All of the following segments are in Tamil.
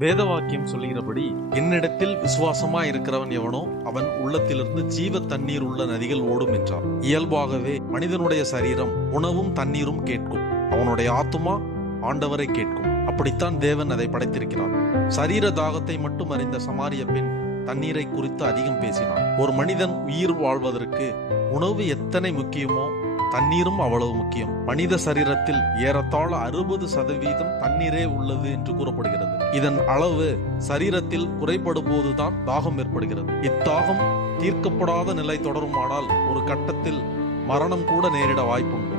வேதவாக்கியம் சொல்லுகிறபடி என்னிடத்தில் விசுவாசமா இருக்கிறவன் எவனோ அவன் உள்ளத்திலிருந்து ஜீவ தண்ணீர் உள்ள நதிகள் ஓடும் என்றார். இயல்பாகவே மனிதனுடைய சரீரம் உணவும் தண்ணீரும் கேட்கும். அவனுடைய ஆத்துமா ஆண்டவரை கேட்கும். அப்படித்தான் தேவன் அதை படைத்திருக்கிறார். சரீர தாகத்தை மட்டும் அறிந்த சமாரிய பெண் தண்ணீரை குறித்து அதிகம் பேசினான் ஒரு மனிதன் உயிர் வாழ்வதற்கு உணவு எத்தனை முக்கியமோ தண்ணீரும் அவ்வளவு முக்கியம். மனித சரீரத்தில் ஏறத்தாழ அறுபது சதவீதம் தண்ணீரே உள்ளது என்று கூறப்படுகிறது. இதன் அளவு சரீரத்தில் குறைபடும் போதுதான் தாகம் ஏற்படுகிறது. இத்தாகம் தீர்க்கப்படாத நிலை தொடருமானால் ஒரு கட்டத்தில் மரணம் கூட நேரிட வாய்ப்புண்டு.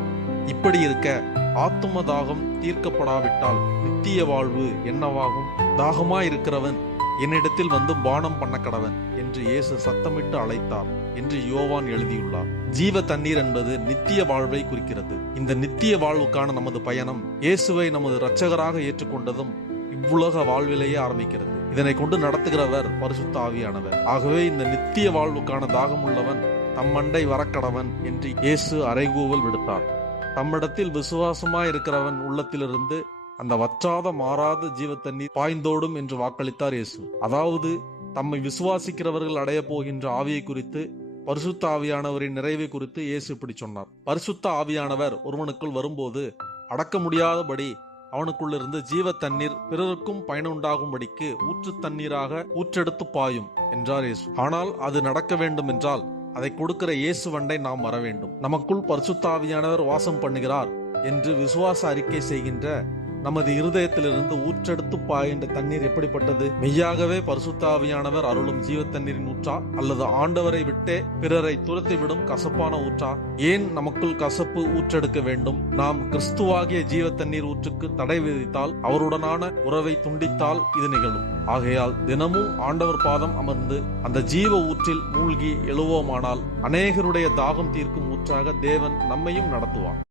இப்படி இருக்க ஆத்தும தாகம் தீர்க்கப்படாவிட்டால் நித்திய வாழ்வு என்னவாகும்? தாகமா இருக்கிறவன் என்னிடத்தில் வந்து பானம் பண்ண கடவன் என்று இயேசு சத்தமிட்டு அழைத்தார் என்று யோவான் எழுதியுள்ளார். ஜீவ தண்ணீர் என்பது நித்திய வாழ்வை குறிக்கிறது. இந்த நித்திய வாழ்வுக்கான நமது பயணம் இயேசுவை நமது இரட்சகராக ஏற்றுக்கொண்டதும் இவ்வுலக வாழ்விலேயே ஆரம்பிக்கிறது. இதனை கொண்டு நடத்துகிறவர் பரிசுத்த ஆவியானவர். ஆகவே இந்த நித்திய வாழ்வுக்கான தாகம் உள்ளவன் தம்மண்டை வரக்கடவன் என்று இயேசு அறைகூவல் விடுத்தார். தம்மிடத்தில் விசுவாசமாய் இருக்கிறவன் உள்ளத்திலிருந்து அந்த வற்றாத மாறாத ஜீவ தண்ணீர் பாய்ந்தோடும் என்று வாக்களித்தார் இயேசு. அதாவது தம்மை விசுவாசிக்கிறவர்கள் அடைய போகின்ற ஆவியை குறித்து பரிசுத்த ஆவியானவரின் நிறைவை குறித்து இயேசு இப்படி சொன்னார். பரிசுத்த ஆவியானவர் ஒருவனுக்குள் வரும்போது அடக்க முடியாதபடி அவனுக்குள்ளிருந்து ஜீவ தண்ணீர் பிறருக்கும் பயனுண்டாகும்படிக்கு ஊற்று தண்ணீராக ஊற்றெடுத்து பாயும் என்றார் இயேசு. ஆனால் அது நடக்க வேண்டும் என்றால் அதை கொடுக்கிற இயேசு வண்டை நாம் வர வேண்டும் நமக்குள் பரிசுத்தாவியானவர் வாசம் பண்ணுகிறார் என்று விசுவாச அறிக்கை செய்கின்ற நமது இருதயத்திலிருந்து ஊற்றெடுத்து பாய்கின்ற தண்ணீர் எப்படிப்பட்டது? மெய்யாகவே பரிசுத்தாவியானவர் அருளும் ஜீவ தண்ணீரின் ஊற்றா? அல்லது ஆண்டவரை விட்டே பிறரை துரத்திவிடும் கசப்பான ஊற்றா? ஏன் நமக்குள் கசப்பு ஊற்றெடுக்க வேண்டும்? நாம் கிறிஸ்துவாகிய ஜீவ தண்ணீர் ஊற்றுக்கு தடை விதித்தால் அவருடனான உறவை துண்டித்தால் இது நிகழும். ஆகையால் தினமும் ஆண்டவர் பாதம் அமர்ந்து அந்த ஜீவ ஊற்றில் மூழ்கி எழுவோமானால் அநேகருடைய தாகம் தீர்க்கும் ஊற்றாக தேவன் நம்மையும் நடத்துவார்.